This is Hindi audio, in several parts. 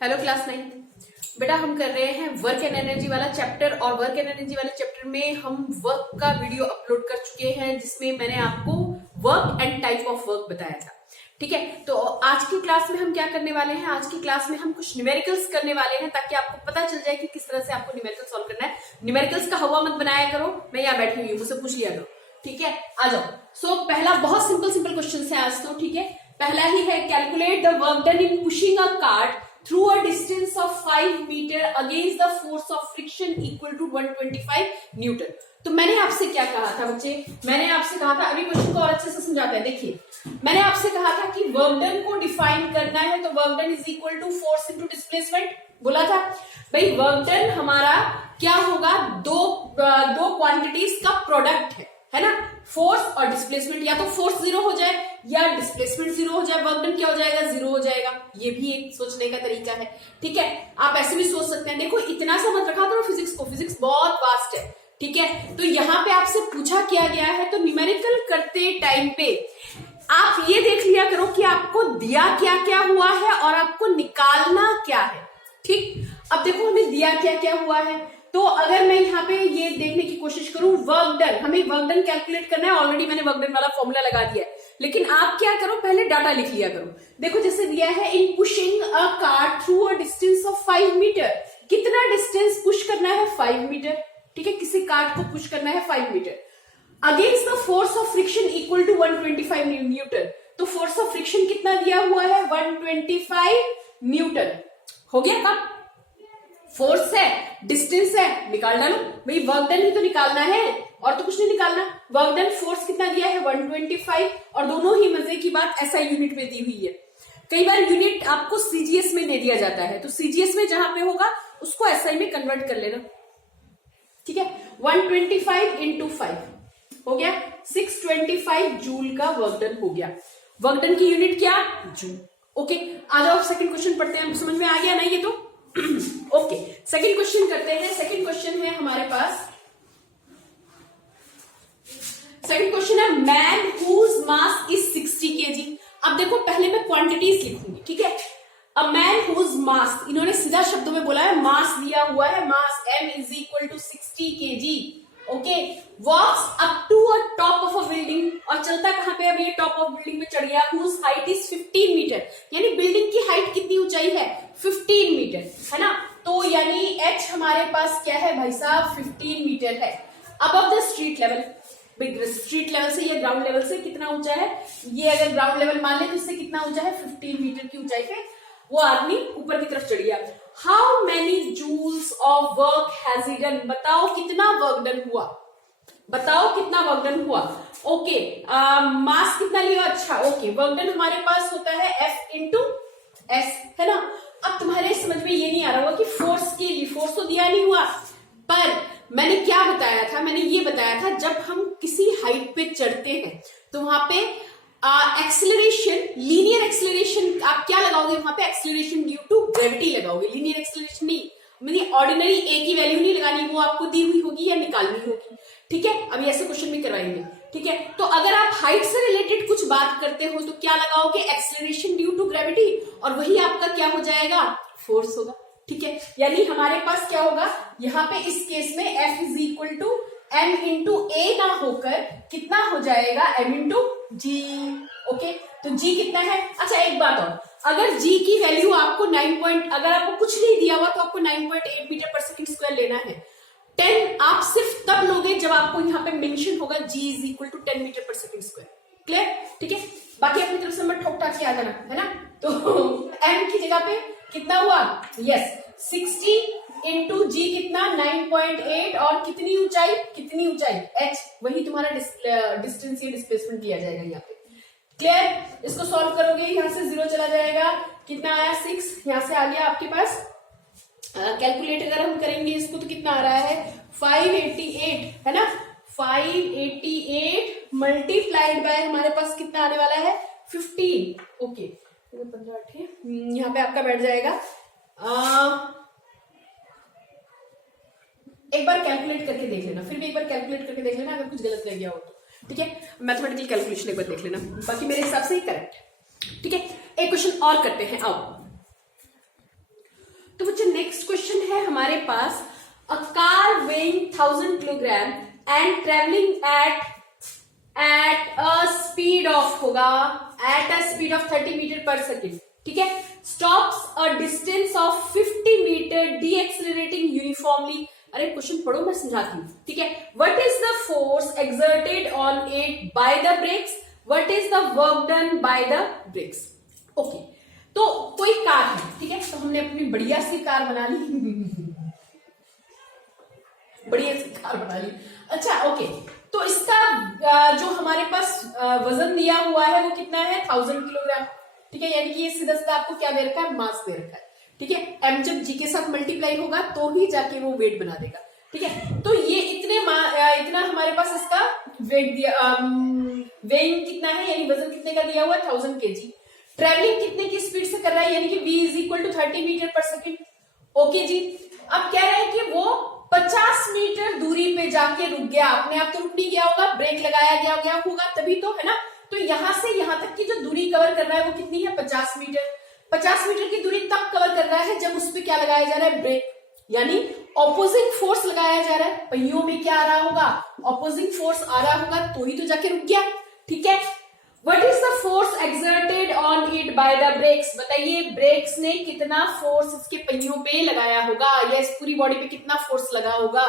Hello class 9। बेटा हम कर रहे हैं वर्क एंड एनर्जी वाला चैप्टर, और वर्क एंड एनर्जी वाले चैप्टर में हम वर्क का वीडियो अपलोड कर चुके हैं जिसमें मैंने आपको work and type of work बताया था। ठीक है, तो आज की क्लास में हम क्या करने वाले हैं, आज की क्लास में हम कुछ न्यूमेरिकल्स करने वाले हैं ताकि आपको पता चल जाए कि किस तरह से आपको न्यूमेरिकल सॉल्व करना है। न्यूमेरिकल्स का हवा मत बनाया करो, मैं यहाँ बैठी हुई हूँ, मुझसे पूछ लिया करो। ठीक है, आ जाओ। सो पहला बहुत सिंपल क्वेश्चन है आज तो। ठीक है, पहला ही है calculate the work done in pushing a cart through a distance of 5 meter against the force of friction equal to 125 newton. तो मैंने आपसे क्या कहा था बच्चे, मैंने आपसे कहा था, अभी क्वेश्चन को और अच्छे से समझाते हैं। देखिए, मैंने आपसे कहा था कि वर्क डन को डिफाइन करना है तो work done is equal to force into displacement बोला था। भाई वर्क डन हमारा क्या होगा, दो क्वांटिटीज का प्रोडक्ट है ना, फोर्स और डिस्प्लेसमेंट। या तो फोर्स जीरो हो जाए या डिस्प्लेसमेंट जीरो हो जाए, वर्क डन क्या हो जाएगा, जीरो हो जाएगा। ये भी एक सोचने का तरीका है। ठीक है, आप ऐसे भी सोच सकते हैं। देखो इतना सा मत रखा करो फिजिक्स को, फिजिक्स बहुत वास्ट है। ठीक है, तो यहाँ पे आपसे पूछा किया गया है, तो न्यूमेरिकल करते टाइम पे आप ये देख लिया करो कि आपको दिया क्या क्या हुआ है और आपको निकालना क्या है। ठीक, अब देखो हमें दिया क्या क्या हुआ है, तो अगर मैं यहाँ पे ये देखने की कोशिश करूं वर्क डन, हमें वर्क डन कैलकुलेट करना है। ऑलरेडी मैंने वर्क डन वाला फॉर्मूला लगा दिया है, लेकिन आप क्या करो, पहले डाटा लिख लिया करो। देखो जैसे दिया है in pushing a cart through a distance of 5 meter, कितना डिस्टेंस पुश करना है, 5 मीटर। ठीक है, किसी कार्ट को पुश करना है 5 metre against the force of friction equal to 125 newton. तो फोर्स ऑफ फ्रिक्शन कितना दिया हुआ है, 125 न्यूटन। हो गया काम, फोर्स है, डिस्टेंस है, निकाल डालो। भाई वर्क डन ही तो निकालना है और तो कुछ नहीं निकालना। वर्क डन फोर्स कितना दिया है, 125, और दोनों ही मजे की बात SI यूनिट में दी हुई है। कई बार यूनिट आपको CGS में दे दिया जाता है, तो CGS में जहां पे होगा उसको SI में कन्वर्ट कर लेना। ठीक है, 125 इंटू 5 हो गया 625 जूल का वर्क डन हो गया। वर्क डन की यूनिट क्या, जूल। ओके, आ जाओ सेकंड क्वेश्चन पढ़ते हैं। समझ में आ गया ना ये तो। ओके, सेकंड क्वेश्चन करते हैं। सेकंड क्वेश्चन है हमारे पास, सेकंड क्वेश्चन है man whose mass is 60 kg। अब देखो पहले मैं क्वांटिटीज लिखूंगी। ठीक है, अ मैन हुज मास, इन्होंने सीधा शब्दों में बोला है, मास दिया हुआ है, mass m is equal to 60 kg। Okay, walks up to a top of a building, और चलता कहां पे, अब ये टॉप ऑफ बिल्डिंग में चढ़ गया। हुज हाइट इज 15 मीटर, यानी बिल्डिंग की हाइट कितनी ऊंचाई है, 15 मीटर, है ना। तो यानी h हमारे पास क्या है भाई साहब, 15 मीटर है। Above the street level, street level से या ग्राउंड लेवल से कितना ऊंचा है, ये अगर ग्राउंड लेवल मान ले तो इससे कितना ऊंचा है, 15 मीटर की ऊंचाई पे वो आदमी ऊपर की तरफ चढ़ गया। How many joules of work has he done, बताओ कितना वर्क डन हुआ, बताओ कितना वर्क डन हुआ। ओके, मास कितना लिया, अच्छा ओके, वर्क डन हमारे पास होता है F इंटू S, है ना। अब तुम्हारे समझ में ये नहीं आ रहा होगा कि फोर्स के लिए, फोर्स तो दिया नहीं हुआ, पर मैंने क्या बताया था, मैंने ये बताया था जब हम किसी हाइट पे चढ़ते हैं तो वहां पे एक्सेलरेशन, लीनियर एक्सेलरेशन आप क्या लगाओगे वहां पे, एक्सेलरेशन ड्यू टू ग्रेविटी लगाओगे, लीनियर एक्सेलरेशन नहीं, मतलब ऑर्डिनरी ए की वैल्यू नहीं लगानी, वो आपको दी हुई होगी या निकालनी होगी। ठीक है, अभी ऐसे क्वेश्चन भी करवाएंगे। ठीक है, तो अगर आप हाइट से रिलेटेड कुछ बात करते हो तो क्या लगाओगे, एक्सेलरेशन ड्यू टू ग्रेविटी, और वही आपका क्या हो जाएगा, फोर्स होगा। ठीक है, यानी हमारे पास क्या होगा यहाँ पे इस केस में F is equal to M into A ना होकर कितना हो जाएगा, M इंटू G। ओके, तो G कितना है, अच्छा एक बात और, अगर G की वैल्यू आपको अगर आपको कुछ नहीं दिया हुआ तो आपको 9.8 मीटर पर सेकंड स्क्वायर लेना है। 10 आप सिर्फ तब लोगे जब आपको यहाँ पे मेंशन होगा G is equal to 10 metre per second square. Clear, ठीक है, बाकी अपनी तरफ से मैं ठोक ठाक के आ जाना, है ना। तो M की जगह पे कितना हुआ, यस 60 इंटू G कितना 9.8, और कितनी ऊंचाई, कितनी ऊंचाई h, वही तुम्हारा डिस्टेंस या डिस्प्लेसमेंट दिया जाएगा यहाँ पे। क्लियर, इसको सॉल्व करोगे, यहाँ से 0 चला जाएगा, कितना आया 6, यहाँ से आ गया आपके पास। कैलकुलेट अगर हम करेंगे इसको तो कितना आ रहा है, 588, है ना। 588 मल्टीप्लाइड बाय हमारे पास कितना आने वाला है, 15। ओके, 15 यहाँ पे आपका बैठ जाएगा। एक बार कैलकुलेट करके देख लेना, फिर भी एक बार कैलकुलेट करके देख लेना अगर कुछ गलत रह गया हो तो। ठीक है, मैथमेटिकल कैलकुलेशन एक बार देख लेना, बाकी मेरे हिसाब से ही करेक्ट। ठीक है, एक क्वेश्चन और करते हैं। आओ, नेक्स्ट क्वेश्चन है हमारे पास, a car weighing 1000 kilogram and travelling at a speed of होगा, at a speed of 30 metre per second, ठीक है, stops a distance of 50 meter decelerating uniformly. अरे क्वेश्चन पढ़ो, मैं समझाती हूँ, ठीक है। What is the force exerted on it by the brakes, what is the work done by the brakes. Okay, तो कोई कार है, ठीक है, तो हमने अपनी बढ़िया सी कार बना ली बढ़िया सी कार बना ली। अच्छा ओके, तो इसका जो हमारे पास वजन दिया हुआ है वो कितना है, 1000 किलोग्राम, ठीक है, यानी कि ये सीधा सीधा आपको क्या दे रखा है, मास दे रखा है, ठीक है। एम जब जी के साथ मल्टीप्लाई होगा तो ही जाके वो वेट बना देगा, ठीक है। तो ये इतना हमारे पास इसका वेट दिया, वेइंग कितना है, यानी वजन कितने का दिया हुआ है, 1000 kg। ट्रेवलिंग कितने की स्पीड से कर रहा है, यानी कि v is equal to 30 metre per second. Okay जी, अब कह रहे हैं कि वो 50 मीटर दूरी पे जाके रुक गया, अपने आप तो रुक नहीं गया होगा, ब्रेक लगाया गया होगा तभी तो, है ना। तो यहां से यहां तक की जो दूरी कवर कर रहा है वो कितनी है, 50 मीटर। 50 मीटर की दूरी तब कवर कर रहा है जब उस पर क्या लगाया जा रहा है, ब्रेक, यानी ऑपोजिंग फोर्स लगाया जा रहा है। पहियों में क्या आ रहा होगा, ऑपोजिंग फोर्स आ रहा होगा, तो ही तो जाके रुक गया, ठीक है। What is the force exerted on it by the brakes? बताइए ब्रेक्स ने कितना फोर्स इसके पहियों पे लगाया होगा, या इस पूरी बॉडी पे कितना फोर्स लगा होगा,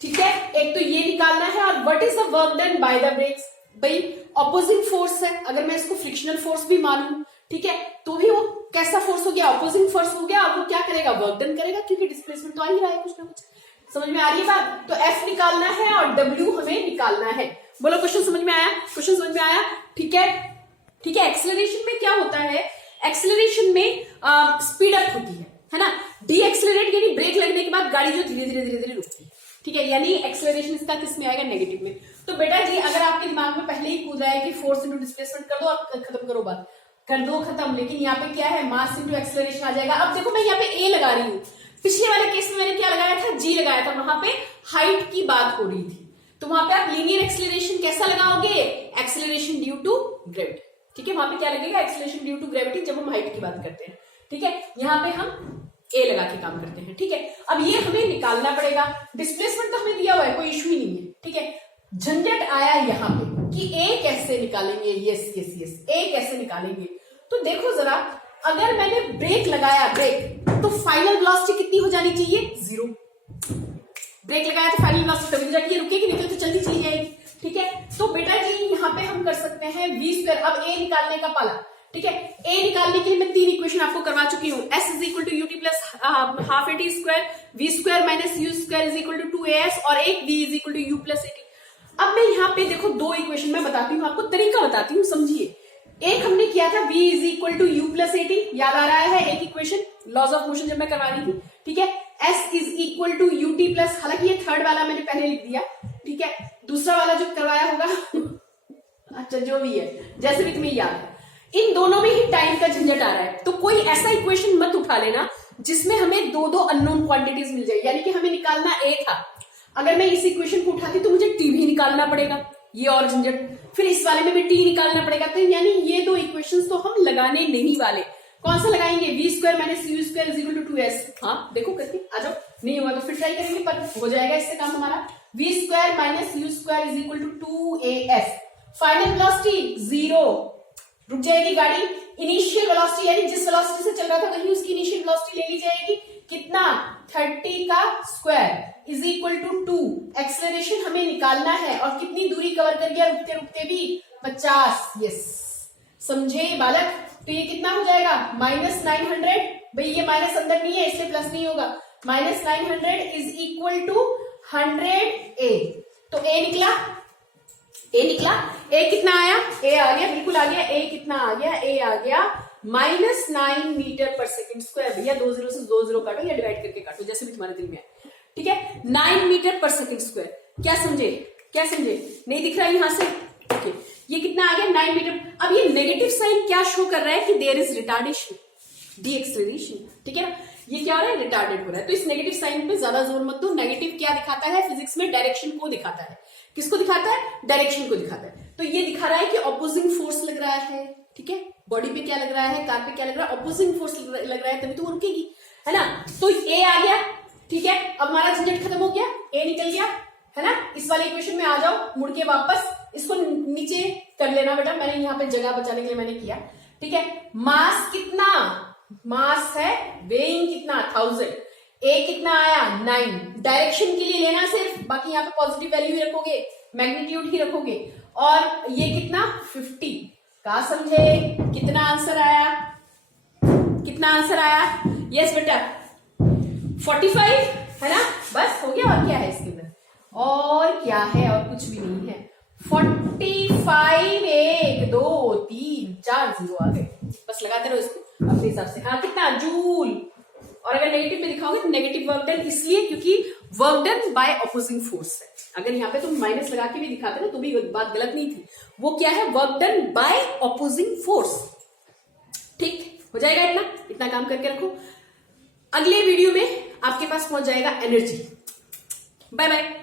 ठीक है। एक तो ये निकालना है, और what is the work done by the brakes, भाई ऑपोजिंग फोर्स है, अगर मैं इसको फ्रिक्शनल फोर्स भी मानूं, ठीक है, तो भी वो कैसा फोर्स हो गया, ऑपोजिंग फोर्स हो गया, और वो क्या करेगा, वर्क डन करेगा, क्योंकि डिस्प्लेसमेंट तो आ ही रहा है कुछ ना कुछ। समझ में आ रही है बात। तो F निकालना है और W हमें निकालना है। बोलो क्वेश्चन समझ में आया, क्वेश्चन समझ में आया, ठीक है, ठीक है। एक्सेलरेशन में क्या होता है, एक्सेलरेशन में स्पीड अप होती है ना। डी एक्सेलरेट यानी ब्रेक लगने के बाद गाड़ी जो धीरे धीरे धीरे धीरे रुकती है, ठीक है, यानी एक्सेलरेशन इसका किस में आएगा, नेगेटिव में। तो बेटा जी अगर आपके दिमाग में पहले ही कूद रहा है कि फोर्स इंटू डिस्प्लेसमेंट कर दो और खत्म करो बात, कर दो खत्म, लेकिन यहाँ पे क्या है, मास इंटू एक्सेलरेशन आ जाएगा। अब देखो मैं यहाँ पे ए लगा रही हूँ, पिछले वाले केस में मैंने क्या लगाया था, जी लगाया था, वहां पे हाइट की बात हो रही थी, तो वहां पे आप लीनियर एक्सेलरेशन कैसा लगाओगे, एक्सेलरेशन ड्यू टू ग्रेविटी, ठीक है, वहां पे क्या लगेगा, एक्सेलरेशन ड्यू टू ग्रेविटी, जब हम हाइट की बात करते हैं, ठीक है। यहाँ पे हम ए लगा के काम करते हैं, ठीक है। अब ये हमें निकालना पड़ेगा, डिस्प्लेसमेंट तो हमें दिया हुआ है, कोई इशू ही नहीं है, ठीक है। झंझट आया यहाँ पे कि ए कैसे निकालेंगे, यस यस यस, ए कैसे निकालेंगे। तो देखो जरा, अगर मैंने ब्रेक लगाया, ब्रेक, तो फाइनल वेलोसिटी कितनी हो जानी चाहिए, 0। ब्रेक लगाया तो फाइनल वेलोसिटी तभी जाके रुकेगी, नहीं तो जल्दी चली जाएगी, ठीक है। तो बेटा जी यहाँ पे हम कर सकते हैं v स्क्वायर, अब ए निकालने का पाला, ठीक है। ए निकालने के लिए मैं 3 इक्वेशन आपको करवा चुकी हूँ, s is equal to u t plus half a t square, v square minus u square is equal to 2as, और एक v is equal to u plus a t. अब मैं यहाँ पे देखो 2 इक्वेशन में बताती हूँ आपको, तरीका बताती हूँ, समझिए। एक हमने किया था v is equal to u plus a t, याद आ रहा है, एक इक्वेशन लॉज ऑफ मोशन जब मैं करवा रही थी, ठीक है। s is equal to u t plus, हालांकि ये थर्ड वाला मैंने पहले लिख दिया, ठीक है, दूसरा वाला जो करवाया होगा अच्छा जो भी है, जैसे भी तुम्हें याद है, इन दोनों में ही टाइम का झंझट आ रहा है। तो कोई ऐसा इक्वेशन मत उठा लेना जिसमें हमें दो अननोन क्वांटिटीज मिल जाए, यानी कि हमें निकालना ए था, अगर मैं इस इक्वेशन को उठाती तो मुझे टी भी निकालना पड़ेगा, ये और झंझट, फिर इस वाले में भी टी निकालना पड़ेगा, तो यानी ये 2 इक्वेशंस तो हम लगाने नहीं वाले। कौन सा लगाएंगे, v square minus u square is equal to 2s। हाँ देखो करके आ जाओ, नहीं हुआ तो फिर ट्राई करेंगे, पर हो जाएगा इससे काम हमारा। V square minus u square is equal to 2as, final velocity 0, रुक जाएगी गाड़ी, इनिशियल वेलोसिटी यानी जिस वेलोसिटी से चल रहा था वही उसकी इनिशियल वेलोसिटी ले ली जाएगी, कितना 30 का square is equal to 2, acceleration हमें निकालना है, और कितनी दूरी कवर कर गया रुकते रुकते भी, 50, यस समझे बालक। तो ये कितना हो जाएगा, -900, भाई ये माइनस अंदर नहीं है इसलिए प्लस नहीं होगा, -900 इज इक्वल टू 100a। तो ए निकला, ए निकला, ए कितना आया, ए आ गया, बिल्कुल आ गया, ए कितना आ गया, ए आ गया -9 मीटर पर सेकेंड स्क्वायर। भैया 2 0 से 2 0 काटो या डिवाइड करके काटो, जैसे भी तुम्हारे दिल में आए, ठीक है। 9 मीटर पर सेकेंड स्क्वायर, क्या समझे, क्या समझे, नहीं दिख रहा है यहां से, ओके। ये कितना आ गया 9 मीटर। अब ये नेगेटिव साइन क्या शो कर रहा है कि there is retardation, deceleration, ठीक है ना, ये क्या हो रहा है, रिटार्डेड हो रहा है। तो इस नेगेटिव साइन पे ज्यादा जोर मत दो, नेगेटिव क्या दिखाता है फिजिक्स में, डायरेक्शन को दिखाता है, किसको दिखाता है, डायरेक्शन को दिखाता है। तो ये दिखा रहा है कि ऑपोजिंग फोर्स लग रहा है, ठीक है, बॉडी पे क्या लग रहा है, कार पे क्या लग रहा है, ऑपोजिंग फोर्स लग रहा है, तभी तो वो रुकेगी। है ना। तो ए आ गया, ठीक है, अब हमारा झंझट खत्म हो गया, ए निकल गया, है ना। इस वाले इक्वेशन में आ जाओ मुड़ के वापस, इसको नीचे कर लेना बेटा, मैंने यहाँ पे जगह बचाने के लिए मैंने किया, ठीक है। मास कितना, मास है वेइंग कितना 1000, ए कितना आया 9, डायरेक्शन के लिए लेना सिर्फ, बाकी यहाँ पे पॉजिटिव वैल्यू ही रखोगे, मैग्नीट्यूड ही रखोगे, और ये कितना 50 का, समझे कितना आंसर आया, कितना आंसर आया, यस बेटा 45, है ना। बस हो गया, और क्या है इसके अंदर, और क्या है, और कुछ भी नहीं है। 45, 1 2 3 4 0 आ गए, बस लगाते रहो इसको अपने हिसाब से। हाँ कितना जूल, और अगर नेगेटिव में दिखाओगे तो नेगेटिव वर्क डन, इसलिए क्योंकि work done bye opposing force है। अगर यहाँ पे तुम माइनस लगा के भी दिखाते ना तो भी बात गलत नहीं थी, वो क्या है, work done bye opposing force. ठीक हो जाएगा, इतना इतना काम करके रखो, अगले वीडियो में आपके पास पहुंच जाएगा एनर्जी। Bye bye.